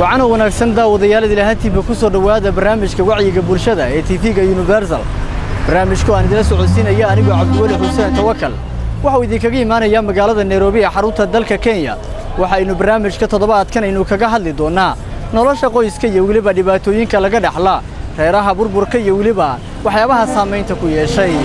وعنا ونكسن داوديال إلهاتي بكسر رواد برنامج كوعي قبل شدة TV يونيفرسال برنامج كو أنا جلسوا عسين يا أنا وعبد الولي حسين توكل وحوي ذي كجي معنا يا مقالة النيروبية حروت الدلك كينيا وحين برنامج كتضبط كان إنه كجهل دونا نلاش قويس كي يولبا دباتوين كلاجد أحلا غيرها بربر كي يولبا وحيابها سامين تكوي شيء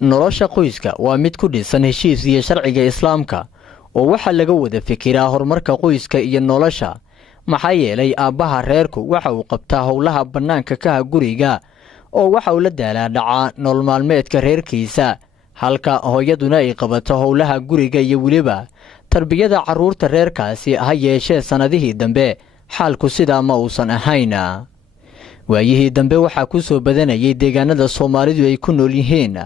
nolosha qoyska waa mid ku dhisan heshiis iyo sharciga islaamka oo waxa laga wada fikiraa horumarka qoyska iyo nolosha maxaa yeelay aabaha reerku waxa uu qabtaa howlaha banaanka ka guriga oo waxa uu la daalaa nolol maalmeedka reerkiisa halka hooyaduna ay qabato howlaha guriga iyo waliba tarbiyada caruurta reerkaasi ha yeeshee sanadihii dambe xaalku sidaa ma uusan ahayna waayihii dambe waxa ku soo badanayay deegaanada Soomaalidu ay ku nool yihiin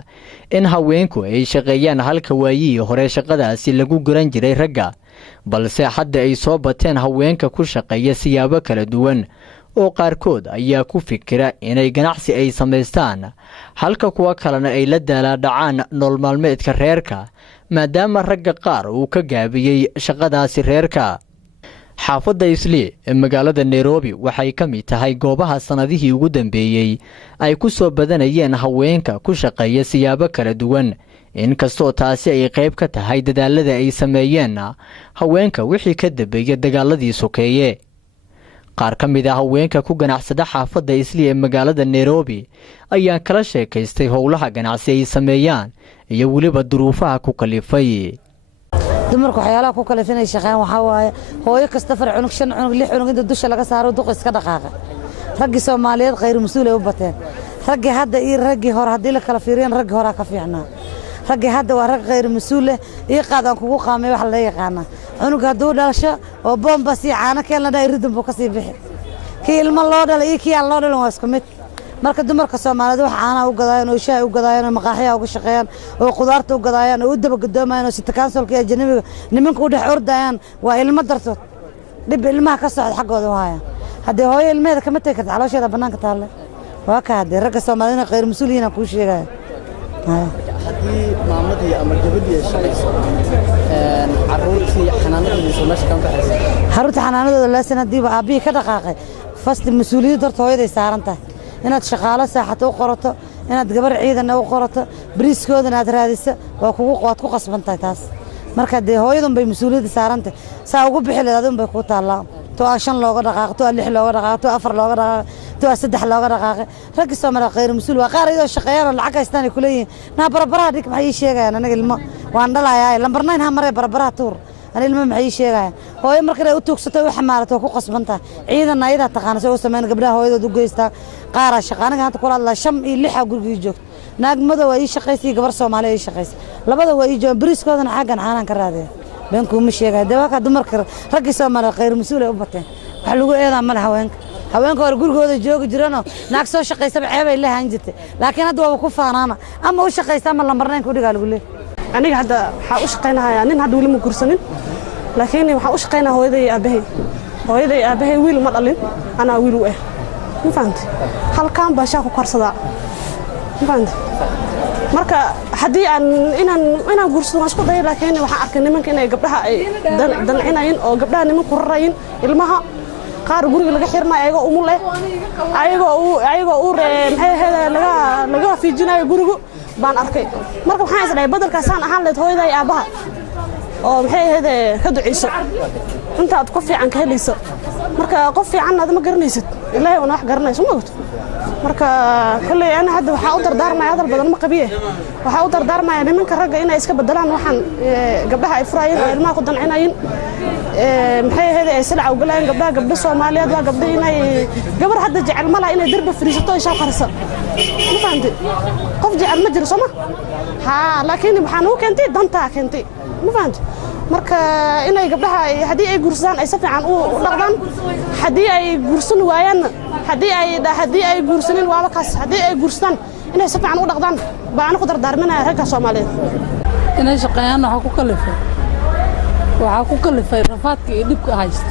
in haweenku ay shaqeeyaan halka waayihii hore shaqadaasi lagu garan jiray ragga balse hadda ay soo bateen haweenka ku shaqeeya siyaabo kala duwan oo qaarkood ayaa ku fikira inay ganacsi ay sameystaan halka kuwa kalena ay la daalaa nolol maalmeedka reerka maadaama ragga qaar uu ka gaabiyay shaqadaasi reerka xaafadda Islii ee magaalada Nairobi waxay ka mid tahay goobaha sanadihii ugu dambeeyay ay ku soo badanayeen haweenka ku shaqeeya siyaabo kala duwan inkastoo taasi ay qayb ka tahay dadaalada ay sameeyeen haweenka wixii ka dambeeyay dagaaladii sokeeye qaar ka mid ah haweenka ku ganacsada xaafadda Islii ee magaalada Nairobi ayaa kala sheekaystay howlaha ganacsi ay sameeyaan iyo waliba duruufaha ku kalifay dumarku waxyaalaha ku kala finay shaqaan waxa waaye hooyo kasta far cunug shan cunug lix cunug inta dusha laga saaro duq iska dhaqaaqa raggi Soomaaliyeed qayr mas'uul ay u bateen raggi hadda iyo raggi hore hadii la kala fiiriyaan raggi hore ka fiicnaa raggi hadda waa rag qayr mas'uul ee qaadan kugu qaamay wax la yaqaan cunug haduu dhalasho oo bomba si caana keen la dhayridun buu ka sii bixi kii ilmo loo dhalay iyo kii aan loo dhalin waa isku mid marka dumarka Soomaaliyeed wax caana u gadaayeen oo shaay u gadaayeen maqaaxiya uga shaqeeyaan oo qudaarta u gadaayeen oo daba gadoomayeen oo si takansulka ajnabiga nimanku u dhex ordayaan waa ilmo dartood dib ilmaha ka socod xaqooda waaya hadii hooyo ilmeeda kama tagi karto caloosheeda banaanka taale waa ka hadii ragga Soomaaliyeed qayr mas'uuliyiin ku sheegay hadii maamadii ama gabadhii shaqeyso caruurtii xanaanadooda meesha kan baxaysa caruurta xanaanadooda la sanadiiba aabii ka dhaqaaqay fasti mas'uuliyad darto hooyaday saaran tahay inaad shaqaale saaxato u qorato inaad gabar ciidan u qorato bariiskooda inaad raadiso waa kugu qood ku qasbantahay taas marka de hooyadan bay mas'uuliyad saarantay saa ugu bixi leedahay bay ku taalaa to 5 looga dhaqaaqo to 6 looga dhaqaaqo to 4 looga dhaqaaqo to 3 looga dhaqaaqo rag Soomaaliyeed qayr mas'uul waa qaar iyadoo shaqeeyaan lacag haystaan ku leeyihiin na barbaraha dhig maxay sheegayaan anaga ilmo waan dhalayaa lambar 9 ha maray barbaraha tuur أنا ilmo maxay sheegayaan hooyo markay u tuugsato wax maarato ku qasbanta ciidan ayada taqaan soo sameeyay gabdhaha hooyada u geystaa qaara shaqaanaga hanta kula la sham iyo lix guriga joogto naag madow ay shaqaysay gabar Soomaali ay shaqaysay labada way joog bariiskoodana xaqan aanan ka raadeen beenku ma sheegay dawaka dumarka rag Soomaali qayr mas'uul ay u bateen wax lagu eedaa mal haweenka hore gurigooda joogi jirano naag soo shaqaysay ceeb ay lahaan jirtay laakiin hadda waa ku faanaana ama u shaqaysay ama lambarnayn ku dhigaa lagu leeyahay aniga hadda waxa u shaqeynayaa nin hadda wali ma gursanin laakiin waxa u shaqeynaa hooyaday aabahay wiil ma dhalin ana wiil u ah ma fahanti halkaan baa shaqo karsada ma fahanti marka hadii aan inaan gursado isku day laakiin waxa arkay nimanka inay gabdhaha ay dancinayeen oo gabdhaha nimanku rarayeen ilmaha qaar guriga laga xirnaa ayaga umul leh ayaga u maxay laga fiijinayo guriga baan arkay marka waxaan isdhahay badalkaasaan ahaan leed hooyaday aabaha oo maxay ahayd ka duceyso inta aad qof fiican ka helayso marka qof fiican aad ma garanaysid ilaahay wana wax garanayso ma ogto marka kulay ana hadda waxa u dardaarmay hadal badan ma qabiye waxa u dardaarmay nimanka ragga inay iska bedelaan waxaan gabdhaha ay furaayeen ilmaha ku dancinayeen maxay ahayd ay silca u galaan gabdha Soomaaliyeed waa gabdha inay gabar hadda jecel ma laha inay darba firiisato ay shaqo qarsan ma fahanti qof jecel ma jiro Soomaa ha laakiin waxaan u keentay danta keentay ma fahanti marka inay gabdhaha hadii ay gursadaan ay si fiican u dhaqdaan hadii ay gursan waayaan haddii ay guursanin waaba kaas haddii ay guursadaan inay si fiican u dhaqdaan baa anigu dardaarminaya ragga Soomaaliyeed inay shaqeeyaan waxaa ku kalifay rafaadka iyo dhibka haysta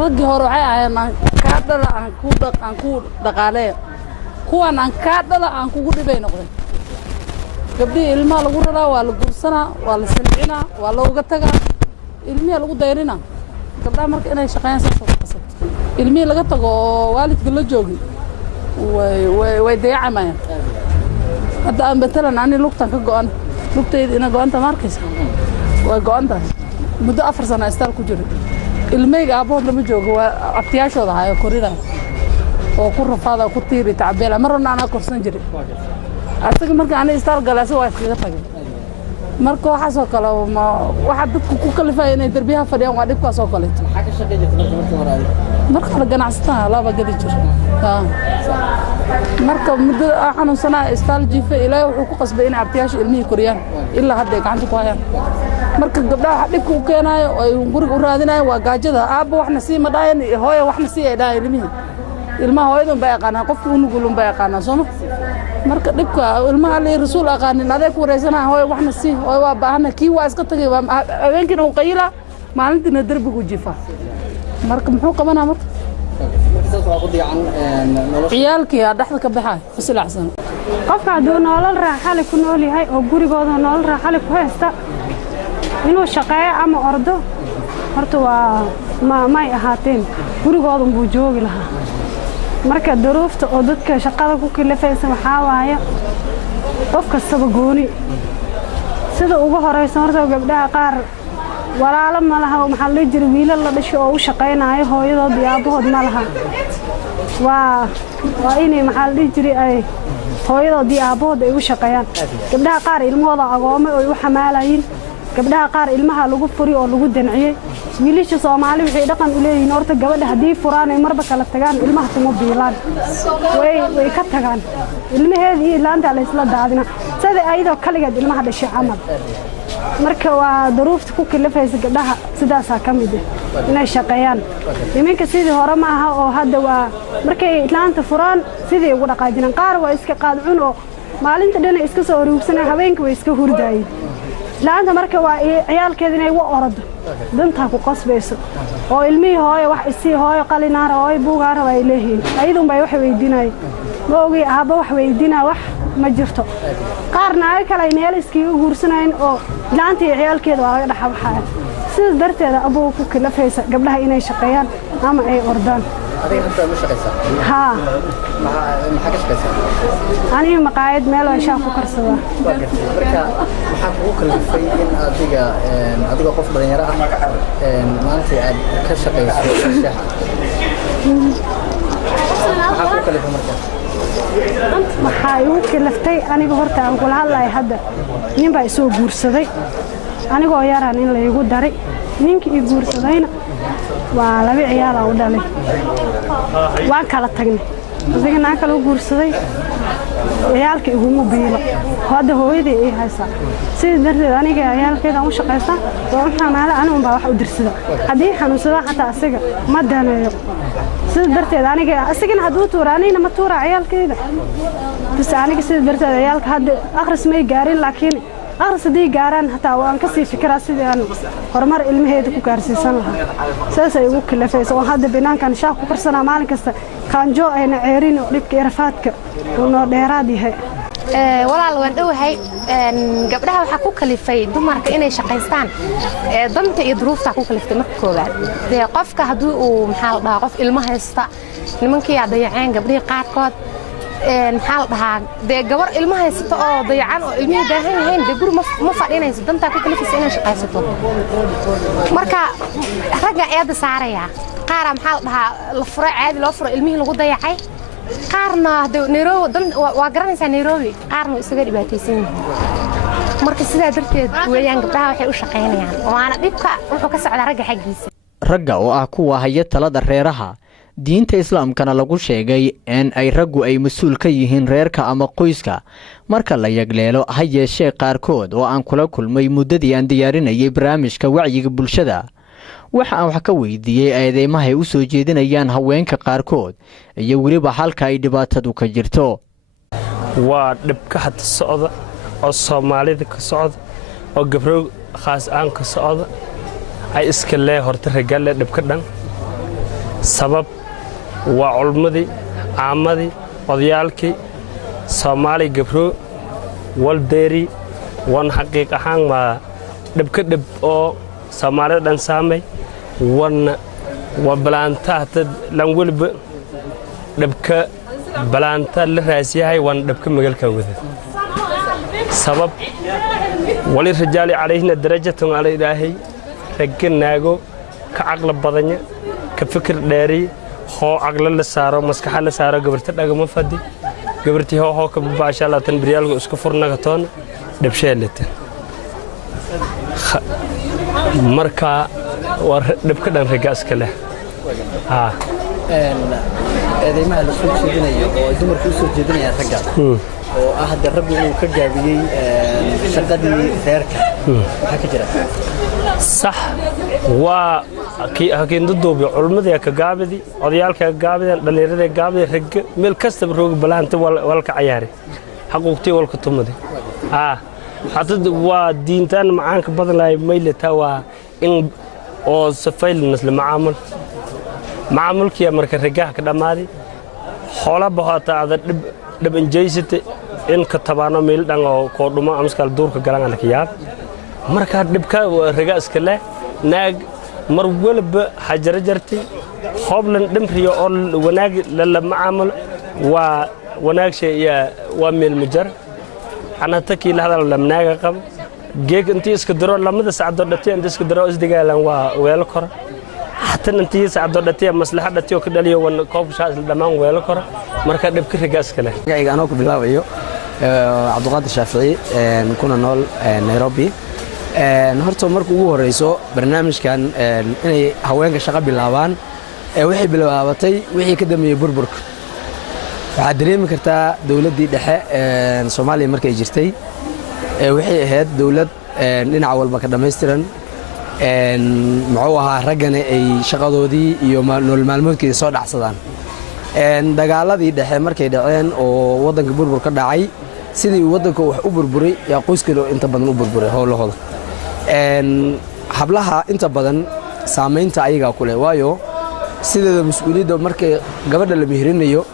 raggii hore waxay ahaayeen kaa dhala aan ku dhaqaaleeyo kuwan aan kaa dhala aan kugu dhibay noqday gabdhihii ilmaha lagu raraa waa la guursanaa waa la silcinaa waa looga tagaa ilmihii lagu dayrinaa gabdhaha marka inay shaqeeyaan saasoo ka qasabto ilmihii laga tago oo waalidka la joogin way dayacamayaan hadda aan batalan ani lugtan ka go'an lugtayda ina go'anta ma arkaysa way go'an tahay muddo 4 sano istaal ku jiray ilmeyga aabahood lama joogo waa abtiyaashooda hayo korinaya oo ku rafaada ku tiiri tacbeela marna ana korsan jiray asaga marka aan istaal galay waa iskaga tagay marka waxa soo kala waxa dadku ku kalifay inay darbiyaha fadhiyaan waa dhibka soo kale waxa ka shaqeeyay marka la ganacsataa laba gadi jir marka muddo xanuunsana istaal jiifa ilaa wuxuu ku qasbay in abtiyaashu ilmihii koriyaan ilaa hadda gacanta ku hayaan marka gabdhaha dhibku u keenayo ay guriga u raadinayo waa gaajada aabba waxna sii ma dhaayan hooyo waxna sii ay dhaayan ilmaha hooyadan bay yaqaanaan qofku u nugulun bay yaqaanaan sooma marka dhibka ilmaha la rasuul aqaanin adeeg wareysanaha hooyo waxna sii hooyo waa baahana kii waa iska tagay habeenkina uu qayla maalintina darbigu jiifa marka muxuu qabanaa marka ciyaalkii dhaxda ka baxay fasilacsan qofka hadduu nolol raaxo leh ku nool yahay oo gurigooda nolol raaxo leh ku haysta inuu shaqeeyo ama ordo horta waa may ahaateen gurigooda buu joogi lahaa marka duruufta oo dadka shaqada ku kalifaysa waxaa waaye qof kastaba gooni sida ugu horeysa horta gabdhaha qaar walaalo ma laha maxaa la jira wiilal la dhasho oo u shaqeynaayo hooyadood iyo aabahood ma laha waa inay maxaa la jiray ay hooyadood iyo aabahood ay u shaqeeyaan gabdhaha qaar ilmahooda agoome oo u xamaalayeen gabdhaha qaar ilmaha lagu furi oo lagu danciyay wiilasha Soomaali waxay dhaqan u leeyihiin horta gabadha hadii furaan ay marba kala tagaan ilmaha kuma biilaan way ka tagaan ilmaheedii ilaanta la isla daadina sida ayadoo kaligeed ilmaha dhashay camal marka waa duruufta ku kalifaysa gabdhaha sidaas ka mid ah inay shaqeeyaan nimanka sidii hore ma aha oo hadda waa markay ilaanta furaan sidii ugu dhaqaajinaan qaar waa iska qaadcun oo maalinta dhan iska soo ruugsanaa habeenkii way iska hurdaayeen laanta marka waa ciyaalkeed inay u ordo danta ku qasbayso oo ilmihii hooyo wax isii hooyo qalinaar oo buugaar way leeyihiin ayadun bay wax weydiinay ma ogi aaba wax weydiinaa wax ma jirto qaarna ay kale meel iskiga guursanayeen oo laanta ciyaalkeeda waa laga dhaxabaxay sida darteeda abuu ku kalafaysa gabdhaha inay shaqeeyaan ama ay ordaan adiga ma shaqeysaa ha maxaa ka shaqeysaa aniga maqaayad meel oo shaah ku karsada marka maxaa kugu kalifay in adiga qof dhalinyaro ah maanta aad ka shaqeyso shaaha maxaa kugu kalifay marka maxaa igu kaliftay aniga horta aan kula hadlay hadda nin baa soo guursaday anigoo yaraan in la igu daray ninkii ii guursadayna waa laba ciyaal oo dhalay waan kala tagnay adigana kala guursaday ciyaalka iguma biilo hada hooyaday ay haysa sida darteed aniga ciyaalkeeda u shaqeysan oo xamaala anigu baa wax u dirsada hadii xanuunsada xataa asiga ma danayo sida darteed aniga asigana haduu tuuraanina ma tuura ciyaalkeeda bas aniga sida darteed ciyaalka hadda akhris may gaarin laakiin أرسدي جاران حتى وأن كسي فكرة سيدي أن هرمر علمه يدك كارسي سنة ساسا يقول كل فيس وهذا بنان كان شاف كرسنا مالك كان جو أنا عيرين ولبك إرفاتك ونور ديرادي هي walaal waan dhawahay gabdhaha waxa ku kalifay dumarka inay shaqeystaan danta iyo duruufta ku kaliftay marka koobaad qofka haduu uu maxaa dhahaa qof ilmo haysta nimankii adayaceen gabdhihii qaarkood maxaa dhahaa gabar ilmo haysta oo dayacan oo ilmihii baahan yahayn guri ma fadhinayso danta ku kalifaysa inay shaqeysato marka ragga eeda saaraya qaar maxaa dhahaa la furay caadi loo furay ilmihii lagu dayacay qaarna Nairobi waa garanaysaa Nairobi qaarna isaga dhibaataysan marka sidaa darteed weeyaan gabdhaha waxay u shaqeynayaan waana dhibka wuxuu ka socdaa ragga xaqiisa ragga oo ah kuwa haya talada reeraha diinta islaamkana lagu sheegay in ay raggu ay mas'uul ka yihiin reerka ama qoyska marka la yagleelo ha yeeshee qaarkood oo aan kula kulmay muddadii aan diyaarinayay barnaamijka wacyiga bulshada waxa aan wax ka weydiiyey eedeymaha ay u soo jeedinayaan haweenka qaarkood iyo weliba halka ay dhibaatadu ka jirto. waa dhibka hadda socda oo Soomaalida ka socda oo gabdho khaas aan ka socda ay iska lee horta ragaal dhibka dhan sabab waa culmadii aamadii odayaalkii Soomaali gabdho waldeeri wan xaqiiq ahaan ma dhibka dhib oo Soomaalida dhan saamay waa balaanta lan waliba dhibka balaanta la raasiyahay waan dhibka magaalka wada sabab wali rijaali calayhina darajatan ala ilaahay ragnaago ka aqla badanya ka fikir dheeri hoo aqla la saaro maskax la saaro gabarta dhagama fadi gabartii hoo ka baasha la tan briyalku isku furnaga toon dhibsheelata marka war dhibka dhan ragaas kale eedeymaha la soo jeedinayo oo dumarku soo jeedinayaan ragga oo hadda raggu uu ka gaabiyay shaqadii reerka waxa ka jira صح وكين ضدوبي علمدي كجابدي odayaalka gaabideen dhalinyarada gaabideen rag meel kasta roog balaanta walka ciyaari xaquuqtii walka tumade hadda waa diintan macaanka badan lay meelta waa in oo safaylnas la maamulkiya marka ragaha ka dhamaadi xoolo bahata ada dhib injeysite in ka tabaano meel dhan oo koodhumo amskal duurka galan ka yaab marka dhibka raga iska leh naag mar walba xajara jartay hoblan dhimriyo oo wanaag la maamul waa wanaag shay waa meel mujar ana taki la hadal lamnaaga qab geeg intii iska daro lamada saacado dhatay intii iska daro isdigaalan waa weel kor حتى أنتي سعد دتي مصلحة دتي وكذا ون كوب شاء الدمان ويلا كرة مركز دبك رجاس كله. أنا أقول بالله وياه عبد القادر الشافعي نكون نول نيروبي نهارته مركو هو رئيسه برنامج كان إني هواين كشغل باللابان وحي باللاباتي وحي كده ميبربرك عادرين مكرتا دولة دي دحى الصومالي مركز جرتي وحي هاد دولة ننعول بكرة ميسترن معوها رجنا أي شغلودي يوم المعلومات كده صار حصدان دجالة دي ده مركي دعين أو وضن كبر بركض دعي سيدي وضن كوح أوبر بري يقوس كله أنت بدن أوبر بري هلا هذا حبلها أنت بدن سامين تعيق كله وايو سيدي المسؤولين ده مركي قبل اللي مهرين يو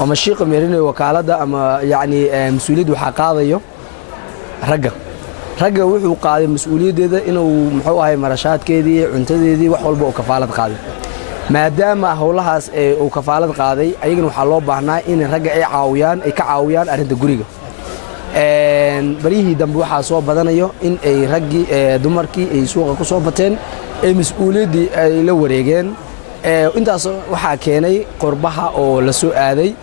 ومشيق مهرين وكالة ده أما يعني مسؤولين وحقاضي يو رجع وحو قاعد مسؤولية ده إنه محوها مرشات كذي عنتدي دي وحول بقى كفالة قاضي ما دام هولها وكفالة قاضي أيجن وحلو بحنا إن رجع عاويان كعاويان أرنت جوريجا بريه دم بوحة صوب بدنا يو إن رجع دمركي سوق كصوبتين مسؤولية دي لو رجعن أنت وحا كيني قربها أو لسوء هذي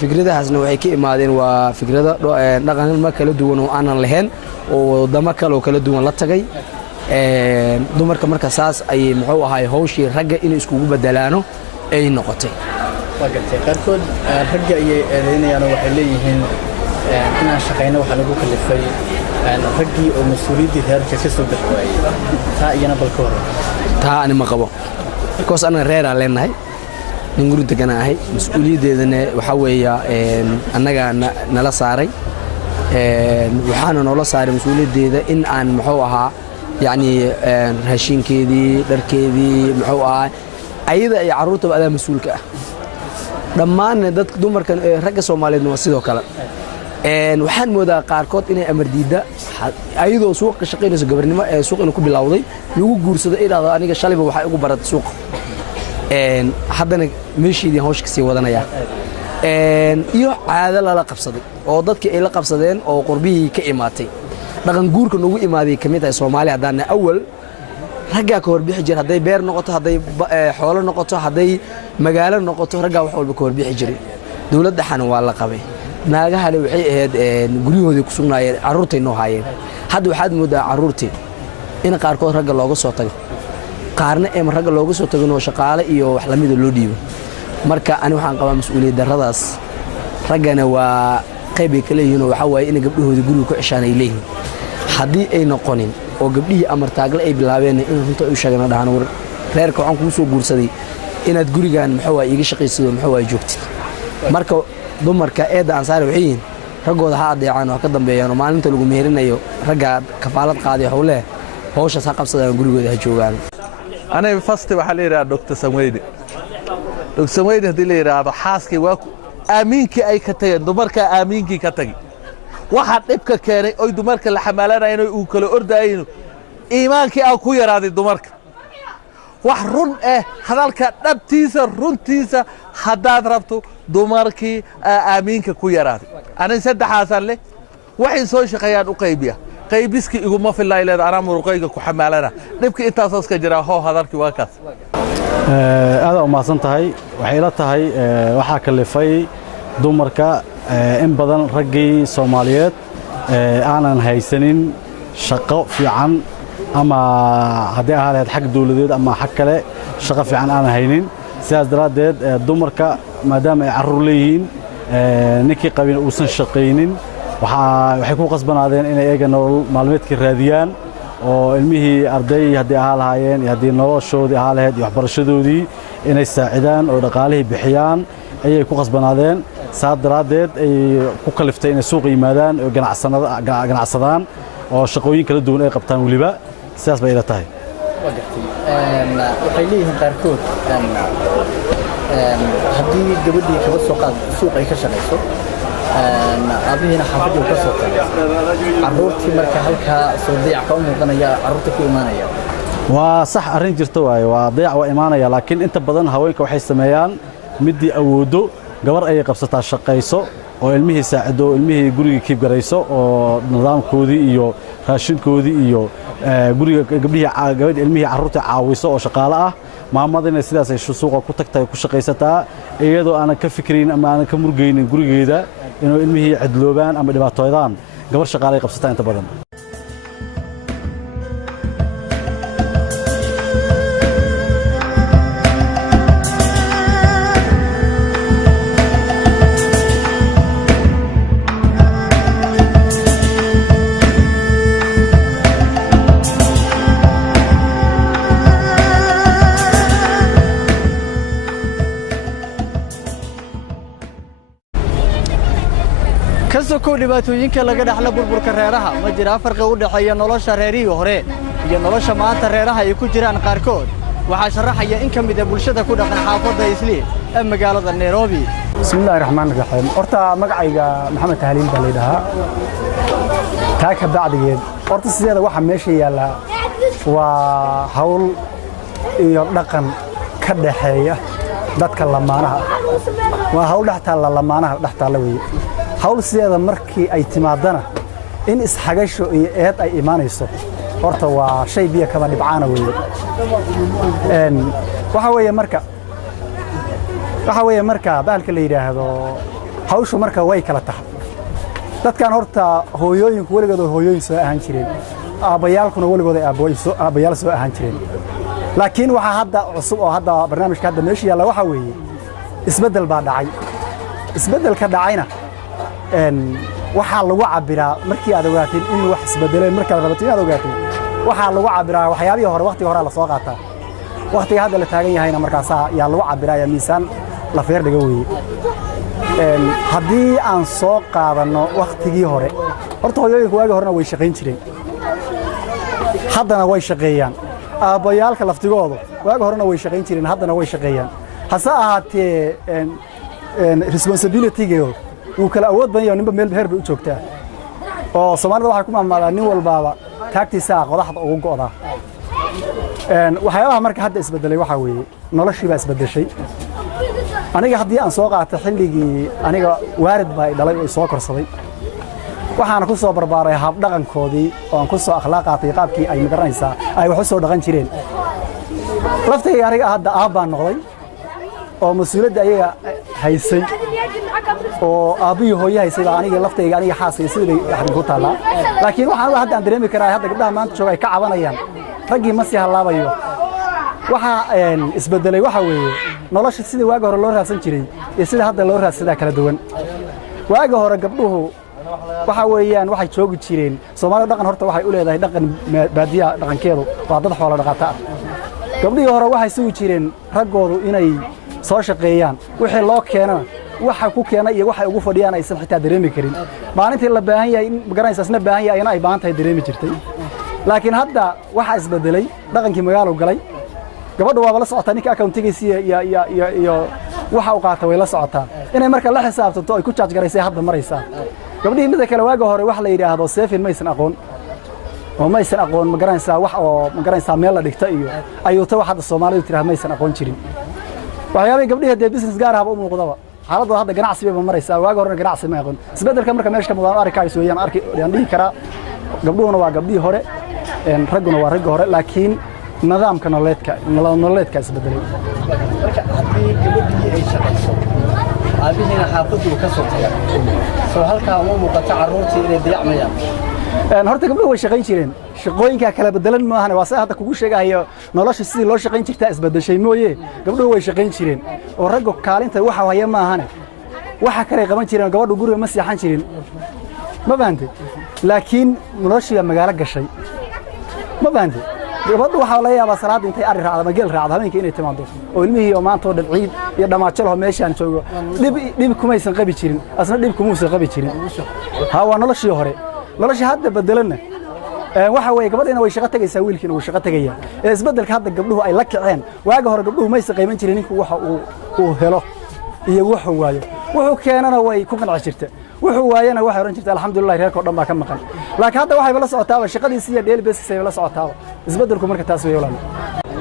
فكرة هذا وحكي كإمادين وفكرة نقل ما كله دون وأنا لهن ودم كله دون لا تجي دمر كمر كساس أي محو هاي هوشي رجع إنه يسكوب بدلانه أي نقطة. وقت كاركود رجع هنا يعني وحليهن إن شقينا وحلقوا كل في رجع ومسؤولية هذا كسر بحوي تا ينا بالكور تا أنا ما قبوا كوس أنا رير علينا هاي نقول دكنا هاي مسؤولية دنا وحوية أنا نلا صاري وحنا نلا صاري مسؤولية ده إن عن محوها يعني هشين كذي در كذي محوها أيضا يعرض بقى مسؤول كه لما ندت دمر كان رجع سومالي نوصله كلا وحن مودا قاركوت إنه أمر ديدا أيضا سوق شقين سجبرني ما سوق إنه كبي لاودي يوجو جورس ده إيه هذا أنا كشالي بوحي يوجو برد سوق حدنا مشي دي هوش كسي ودنا يا iyo caada la qabsaday oo dadkii ay la qabsadeen oo qurbihii ka imaatay dhaqan guurka nagu imaaday kamid ah Soomaaliya hadana awal ragga ka warbixi jir haday beer noqoto haday xoolo noqoto haday magaalo noqoto ragga wax walba ka warbixi jiray dawladda xana waa la qabay naagaha waxay ahayd guriyahooda ku sugnaayeen caruurtay noo haayeen hadda waxaad moodaa caruurtii in qaarkood ragga looga soo tago qaarna ee ragga looga soo tago shaqaale iyo wax la mid ah loo dhiibo marka ani waxaan qabaa mas'uuliyad daradaas ragana waa qayb kale yihiin waxa waaye in gabdhahooda guriga ku cishaanay leeyihiin haddii ay noqonin oo gabdhihii amar taagle ay bilaabeen in runta u sheegana dhahan war reerka waxaan kugu soo guursaday inaad gurigan maxaa waa iiga shaqaysido maxaa waa joogtid marka dumarka eedda aan saari waxay yihiin raggooda ha adeecaan oo ka dambeeyaan oo maalinta lagu meherinayo ragga kafaalad qaaday howle hawshaas ha qabsadaan gurigooda ha joogaan aniga fasti waxaa la yidhaha Dr. Samweyne haddii la yidhaahdo xaaskii waa aamiinkii ay ka tageen dumarka aamiinkii ka tagi waxaa dhibka keenay oy dumarka la xamaalanayeen oo uu kala ordayeen iimaankii aan ku yaraaday dumarka wax run hadalka dhabtiisa runtiisa haddaad rabto dumarkii aamiinka ku yaraaday aniga saddexaasan leh waxay soo shaqeeyaan u qaybiya qaybiski iguma filay leedahay ana muruqayga ku xamaalana dhibka intaas iska jira hadalkii waa kaas aad u maasan tahay waxay la tahay waxa kalifay dumarka in badan raggii Soomaaliyeed aanan haysanin shaqo fiican ama haddii ahayd xaq dawladeed ama xaq kale shaqo fiican aan haynin sidaas daraadeed dumarka maadaama ay carruur leeyihiin ninkii qabin uusan shaqaynin waxay ku qasbanaadeen inay eega nolol maalmeedkii raadiyaan oo ilmihii arday haddii ahaa lahaayeen iyo haddii noloshoodii ahaa lahayd iyo waxbarashadoodii inay saacidaan oo dhaqaalihii bixiyaan ayay ku qasbanaadeen saas daraadeed ay ku kaliftay inay suuqa yimaadaan oo ganacsadaan oo shaqooyin kala duwan ay qabtaan weliba sidaas bay ila tahay waxay leeyihiin qaarkood haddii gabadhii kaba soo qaad suuq ay ka shaqayso abihiina xaafadii uu ka soo tagay carruurtii marka halkaa soo dayac ka muuqanaya carruurta ku imaanaya waa sax arrin jirta waaye waa dayac waa imaanaya laakiin inta badan haweenka waxay sameeyaan midii awoodo gabar ayay qabsataa shaqayso oo ilmihii saacido ilmihii guriga kiib garayso oo nidaamkoodii iyo raashinkoodii iyo guriga gabadh ilmihii carruurta caawiso oo shaqaale ah maamadina sidaas ay suuqa ku tagtay ku shaqaysataa iyadoo aanan ka fikrin ama aanan ka murgaynin gurigeeda inuu ilmihii cidloobaan ama dhibaatoodaan gabar shaqaale ay qabsataa inta badan kasoo dhibaatooyinka laga dhaxla burburka reeraha ma jira farqi u dhaxeeya nolosha reerihii hore iyo nolosha maanta reeraha ay ku jiraan qaarkood waxaa sharaxaya in ka mid ah bulshada ku dhaqan xaafadda Islii ee magaalada Nairobi bismillaahir rahmaanir rahiim horta magacayga Maxamed Tahliin baa leedahay taa ka bacdigeed horta sideeda waxa meesha yaala waa hawl iyo dhaqan ka dhaxeeya dadka lamaanaha waa hawl dhaxtaala lamaanaha dhaxtaala weey hawl sideeda markii ay timaadana in isxagasho iyo eed ay imaanayso horta waa shay biyo kaba dhibcaana weeye waxa weeye marka baalka la yiraahdo hawshu marka way kala tahay dadkan horta hooyooyinku waligood hooyooyin soo ahaan jireen aabayaalkuna waligood aabayaal soo ahaan jireen laakiin waxa hadda cusub oo hadda barnaamijka hadda meesha yaala waxa weeye isbedel baa dhacay isbedelka dhacayna waxaa lagu cabiraa markii aad ogaateen in wax isbedeleen marka la rabato inaad ogaateen waxaa lagu cabiraa waxyaabihii hore waqti hore la soo qaataa waqtiga hadda la taagan yahayna markaas yaa lagu cabiraa miisaan la feer dhiga weeye haddii aan soo qaadano waqtigii hore horta hooyooyinku waagi horena way shaqayn jireen haddana way shaqeeyaan aabayaalka laftigoodu waagi horena way shaqayn jireen haddana way shaqeeyaan hase ahaatee responsibility-geedu wuu kala awood badan yahay ninba meel heer bay u joogtaa oo Soomaalida waxay ku maamulaa nin walbaaba taagtiisa qodaxda ugu go'da waxyaabaha marka hadda isbedelay waxa weeye noloshii baa isbedeshay aniga haddii aan soo qaato xilligii aniga waarid baa dhalay oo soo korsaday waxaan ku soo barbaaray hab dhaqankoodii oo aan ku soo akhlaaqaatay qaabkii ay magaranaysaa ay wax u soo dhaqan jireen laftayga aniga hadda aabaan noqday oo mas'uuliyadda ayaga haysay oo aabihi hooyo haysay aniga laftayga aniga xaasay sidii xarin ku taala laakiin waxaan hadda aan dareemi karaa hadda gabdhaha maanta jooga ay ka cabanayaan raggii ma sii halaabayo waxa isbedelay waxa weeye nolosha sidii waaga hore loo raadsan jiray iyo sidii hadda loo raadsadaa kala duwan waaga hore gabdhuhu waxa weeyaan waxay joogi jireen Soomaaliya dhaqan horta waxay u leedahay dhaqan baadiya dhaqankeedu waa dad xoolo dhaqata ah gabdhihii hore waxay sugi jireen raggoodu inay soo shaqeeyaan wixii loo keenana waxa ku keenay iyo waxa ugu fadhiyaan aysan xitaa dareemi karin maalintii la baahan yahay in magaranaysaasna baahan yahay ay baahan tahay dareemi jirtay laakiin hadda waxa isbedelay dhaqankii magaalo galay gabadhu waa la socotaa ninka accountigiisa iyo waxa uu qaatay way la socotaa inay marka la xisaabtanto ay ku charge garaysay hadda maraysaa gabadhii mid kale waaga hore wax la yiraahdo seefin maysan aqoon oo maysan aqoon magaranaysaa wax oo magaranaysaa meel la dhigta iyo ayuuta wax hadda Soomaalidu tiraahdo maysan aqoon jirin waxyaabay gabdhihi de business gaar ah u muuqdaba xaaladdu hadda ganacsi bay maraysaa waaga hore ganacsi ma aqoon isbedelka marka meesha ka muuqdan arkaayso weeyaan aan dhihi karaa gabdhuhuna waa gabdhii hore ragguna waa ragga hore laakiin nidaamka nololeedka isbedelay marka haddii gabadhii ay shaqayso aabihiina xaafaddu ka soo tagay soo halkaa uma muuqato carruurtii inay dayacmayaan horta gabdhuhu way shaqayn jireen shaqooyinka kala bedelan maahan waa say hadda kugu sheegayo nolosha sidii loo shaqayn jirtaa isbedeshay mooyee gabdhuhu way shaqayn jireen oo ragga kaalinta waxa haya maahan waxa kale qaban jireen gabadhu guriga ma seexan jirin ma baantay laakiin noloshii magaalo gashay ma baantay gabadhu waxa la yaabaa salaad intay ari raacdo mageel raacdo habeenkii inay timaado oo ilmihii oo maanta oo ciid iyo dhamaajal oo meeshaan joogo dib kumaysan qabi jirin asna dib kumuusan qabi jirin ha waa noloshii hore noloshii hadda bedelana waxa way gabadhina way shaqo tagaysaa wiilkiina way shaqo tagayaa isbedelka hadda gabdhuhu ay la kaceen waaga hore gabdhuhu ma aysan qayban jirin ninku waxa uu helo iyo wuxuu waayo wuxuu keenana way ku qanci jirtay wuxuu waayana waxa oran jirtay alxamdulillaah reerka dhan baa ka maqan laakiin hadda waxay la socotaa shaqadiisa iyo daily basis ay la socotaa isbedelku marka taas way walaal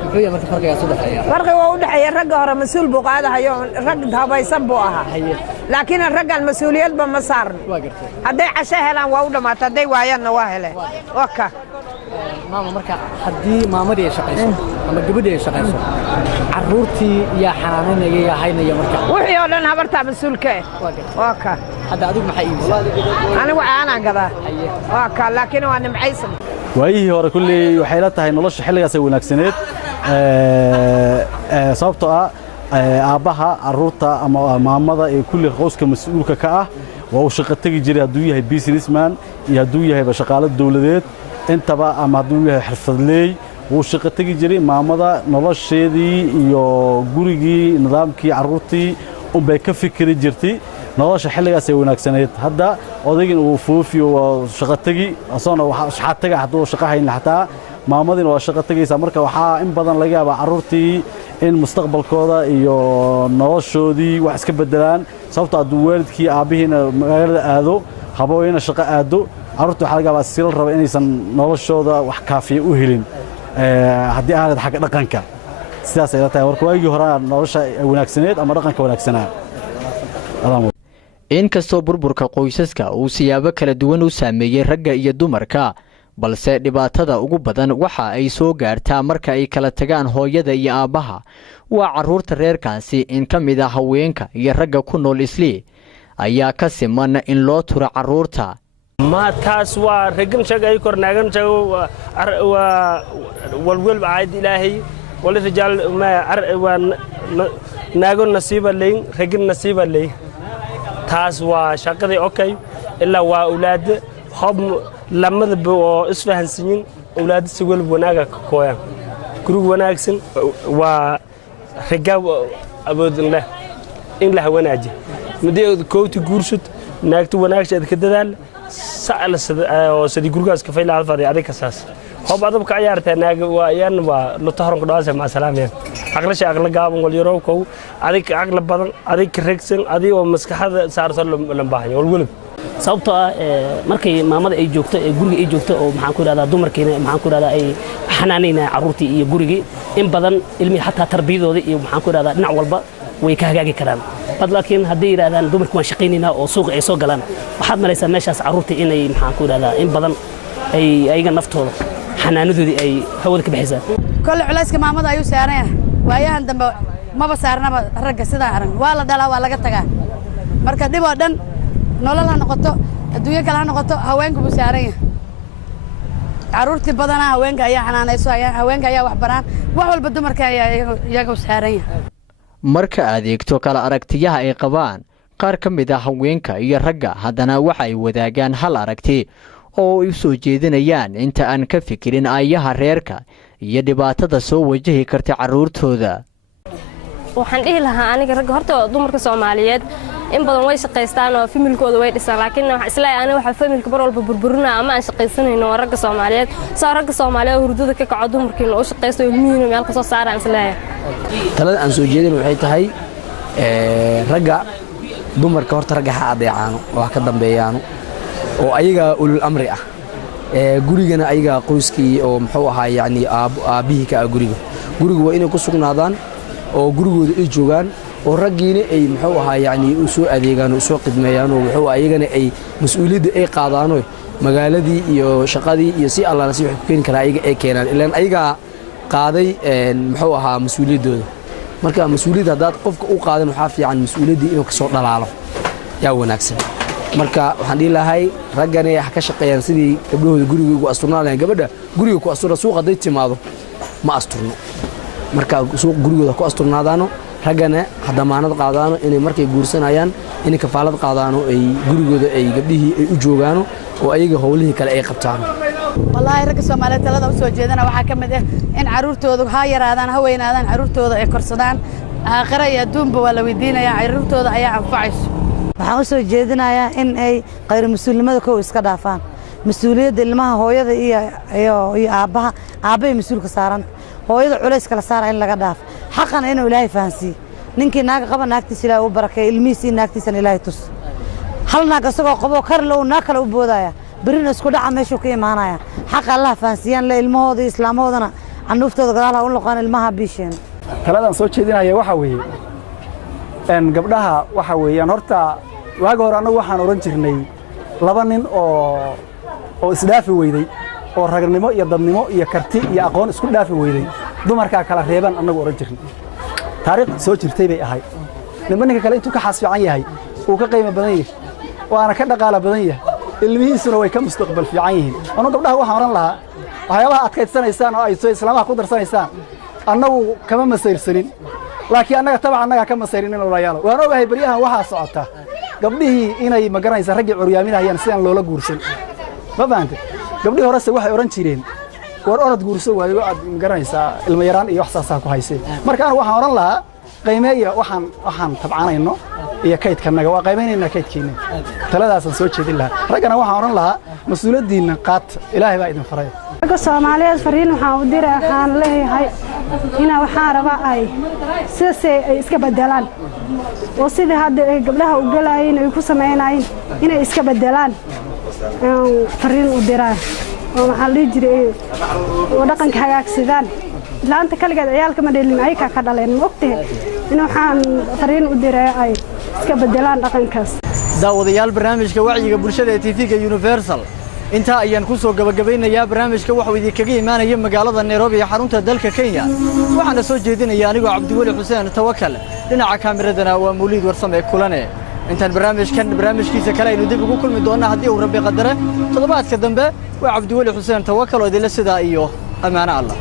wuxuu marka farqiga soo dhaxeeya farqiga waa u dhaxeeya ragga hore mas'uul buu qaadahayo rag habaysan buu ahaa laakiin raggan mas'uuliyad ba ma saarno haday casha helaan waa u dhamaatay haday waayanna waa heleen waka maama marka haddii maamadii ay shaqayso ama gabadhii ay shaqayso carruurtii yaa xanaanaynayo yaa haynaya marka wixii oo dhan habartaa mas'uulka waka hadda adigu maxay iibsan anigu aanan gadaa waka laakiin waa nimcaysan waayihii hore kulli waxay la tahay nolosha xilligaas ay wanaagsaneed sababtoo ah aabbaha carruurta ama maamada ee kulli qoyska mas'uulka ka ah waa uu shaqo tagi jiray hadduu yahay businessman iyo hadduu yahay shaqaale dawladeed intaba ama hadduu yahay xirfadleey wuu shaqo tagi jiray maamada nolosheedii iyo gurigii nidaamkii carruurtii unbay ka fikiri jirtay nolosha xilligaas ay wanaagsaneed hadda odaygin uu foofiyo waa shaqo tagi asana waxa taga hadduu shaqo hayn xataa maamadina waa shaqo tagaysa marka waxa in badan laga yaabaa carruurtii in mustaqbalkooda iyo noloshoodii wax iska bedelaan sababtoo ah waalidkii aabihiina magaalada aado habooyina shaqo aado carruurtii waxa laga yaabaa si la rabo inaysan noloshooda wax kaafiya u helin haddii aanad xagga dhaqanka sidaas ay la tahay marka waagii hore nolosha wanaagsaneed ama dhaqanka wanaagsanaa inkastoo burburka qoysaska uu siyaabo kala duwan u saameeyey ragga iyo dumarka balse dhibaatada ugu badan waxa ay soo gaartaa marka ay kala tagaan hooyada iyo aabbaha waa carruurta reerkaasi in ka mid ah haweenka iyo ragga ku nool islii ayaa ka siman in loo turo carruurta ما تاس ورجل شجعي كورناجن شجوا والولد عاد إلهي والرجال ما وناجون نصيب اللين رجل نصيب اللين تاس وشقدي أوكي إلا وأولاد هم لما ذبوا إسفهان سنين أولاد سوول وناجا كويا كرو وناجسن ورجال أبود الله إن له وناجي مدي كوت جورشت ناجت وناجش كده سأل سدي جورجاس كفيل على الفاضي عليك أساس هو بعضهم كعيارته ناج ويان ولطهرن قداسة مع سلامة أغلى شيء أغلى جابون واليورو كو عليك أغلى بدن عليك ريكسن عليه ومسك هذا صار لمباهي والولد sababtoo ah markay maamada ay joogto ee guriga ay joogto oo maxaan ku raada dumarkeena maxaan ku raada ay xanaanayna carruurtii iyo gurigii in badan ilmi xataa tarbiyadooda iyo maxaan ku raada dhinac walba way ka hagaagi karaan laakiin haddii yiraahdaan dumarku waan shaqaynaynaa oo suuqa ay soo galaan waxaad malaysaa meeshaas carruurtii inay maxaan ku raada in badan ay ayaga naftooda xanaanadoodii ay hawada ka bixisaan kole culayska maamada ayuu saaran yahay waayahan dambe maba saarnaba ragga sidaa arag waa la dhalaa waa laga tagaa marka dhib oo dhan nolol ha noqoto adduunyo kale ha noqoto haweenku buu saaran yahay carruurtii badanaa haweenka ayaa xanaanayso haweenka ayaa wax baraan wax walba dumarka ayaa iyaga saaran yahay marka aad eegto kala aragtiyaha ay qabaan qaar ka mid ah haweenka iyo ragga haddana waxa ay wadaagaan hal aragti oo ay u soo jeedinayaan inta aan ka fikirin aayaha reerka iyo dhibaatada soo wajahi karta carruurtooda. waxaan dhihi lahaa aniga ragga horta dumarka Soomaaliyeed in badan way shaqaystaan oo familkooda way dhisaan laakiin waxa islaa aniga waxa familka bar walba burburina ama aan shaqaysanayno ragga Soomaaliyeed soo ragga Soomaaliyeed hurdada ka kaco dumarkiina oo shaqaysto ilmihiina meel ka soo saaraan islaa talada aan soo jeedin waxay tahay ragga dumarka horta ragga ha adeecaan oo ka dambeeyaan oo ayaga ulul amri ah gurigana ayaga qoyskii oo muxuu ahaa yani aabihii ka guriga waa inay ku sugnaadaan oo gurigooda ay joogaan oo raggiina ay muxuu ahaa yani u soo adeegaan oo soo qidmeeyaan oo wuxuu ayagana ay mas'uuliyadda ay qaadaan magaaladii iyo shaqadii iyo si allaana si wax ku keeni kara ayaga ay keenaan ilaan ayaga qaaday muxuu ahaa mas'uuliyadooda marka mas'uuliyadda hadaad qofka u qaadan waxa fiican mas'uuliyadii inuu ka soo dhalaalo yaa wanaagsan marka waxaan dhihi lahay raggana ay ka shaqeeyaan sidii gabdhahooda guriga ugu asturnaayeen gabadha guriga ku asturna suuqa day timaado ma asturno marka suuq gurigooda ku asturnaadaano raggana hadamaanad qaadaano inay markay guursanayaan inay kafaalad qaadaano ay gurigooda ay gabdhihii ay u joogaano oo ayaga howlihii kale ay qabtaan wallahi ragga Soomaaliyeed talada u soo jeedana waxa kamid ah in carruurtoodu ha yaraadaan ha weynaadaan carruurtooda ay korsadaan aakhira iyo adduunba waa la weydiinayaa carruurtooda ayaa anfacayso waxaan u soo jeedinayaa in ay qayr mas'uulnimada koow iska dhaafaan mas'uuliyadda ilmaha hooyada iyo aabaha aabay mas'uulka saaran hooyada culays kala saara in laga dhaaf xaqan inuu Ilaahay fahansiyo ninkii naag qaba naagtiisa Ilaahay u barakeeyo ilmihiisa naagtiisa Ilaahay tus hal naag asagoo qabo kar loo naag kale u boodaya برين اسكو دعا ماشو كي معناها حق الله فانسيان لا المهودي اسلامودنا عنوفتooda gadaal u noqon ilmaha biisheen taladan soo jeedinaya waxa weeye gabdhaha waxa weeyaan horta waaga hore anagu waxaan oran jirnay laba nin oo isdhaafi weyday oo ragnimo iyo dadnimo iyo karti iyo aqoon isku dhaafi weyday dumarka kala reeban anagu oran jirnay taariikh soo jirtay bay ahay nimanka kale intuu ka xasfiican yahay uu ka qiimo badan yahay waana ka dhaqaale badan yahay ilmihiisuna way ka mustaqbal fiican yihiin anu gabdhaha waxaan oran lahaa waxyaabaha adkaydsanaysaan oo ay soo islaamaha ku darsanaysaan annagu kama masayrsanin laakiin annaga tabac annaga ka masayrin inuu la yaalo waan ogahay bariyahan waxaa socota gabdhihii inay magaranaysa raggii curyaaminayaan si aan loola guursan ma fahamtay gabdhihii horese waxay oran jireen war orod guurso waayo aad magaranaysaa ilmo yaraan iyo wax saasaa ku haysay marka anu waxaan oran lahaa qiimeeya waxaan tabcanayno iyo kaydkanaga waa qiimeynayna kaydkiina taladaasan soo jeedin lahaa raggana waxaan oran lahaa mas'uuliyadiina qaat ilaahay baa idin faray ragga Soomaaliyeed fariin waxaan u diray waxaan leeyahay ina waxaan rabaa ay sidaasay ay iska bedelaan oo sidii hadda ay gabdhaha u galayeen ay ku sameeyeen inay iska bedelaan fariin u diray oo waxaan la jiray oo dhaqanka hagaagsadaan laanta kaligeed ciyaalka ma dheelin ay ka dhaleen waqtiga inuu waxaan fariin u diray ay iska bedelaan dhaqankaas daawadayaal barnaamijka wacyiga bulshada ee TV-ga Universal inta ayaan ku soo gabagabeynayaa barnaamijka waxa idin kaga imaanaya magaalada Nairobi ee xarunta dalka Kenya waxaana soo jeedinaya anigoo Cabdiwali Xuseen Tawakkal dhinaca kaamiradana waa Mawlid Warsame kulane intaan barnaamijkiisa kale aynu dib ugu kulmi doonaa haddii uu Rabbi qadare toddobaadka dambe waa Cabdiwali Xuseen Tawakkal oo idin la sidaa iyo amaana Allah